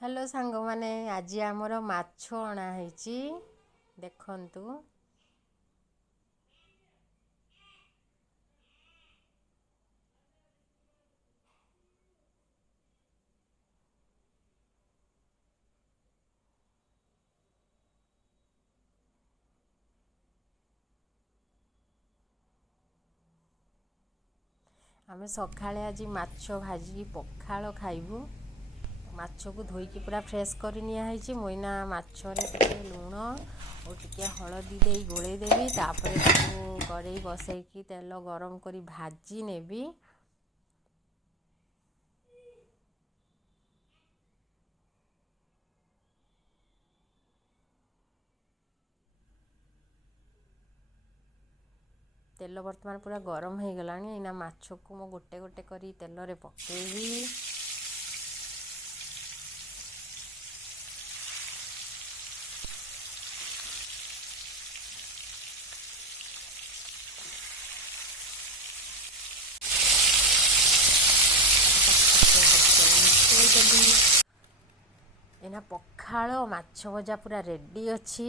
Hello सांग माने आज आमर माछ अणा ହେଇଛି देखंतु। आमे सकाळे आज माछ भाजी पखाळ खाइबू। माछ को धोईकी पूरा फ्रेश कर निया ହେଇଛି। मोइना माछ रे टिके लूण और टिके हळदी देई गोळेई देबी। तापर कड़ाई बसैकी तेल गरम करी भाजी नेबी। तेल वर्तमान पूरा गरम हो गलानी। एना माछ को मो गोटे गोटे करी तेल रे पकेबी। एना पखाळ माछ भजा पूरा रेडी अछि।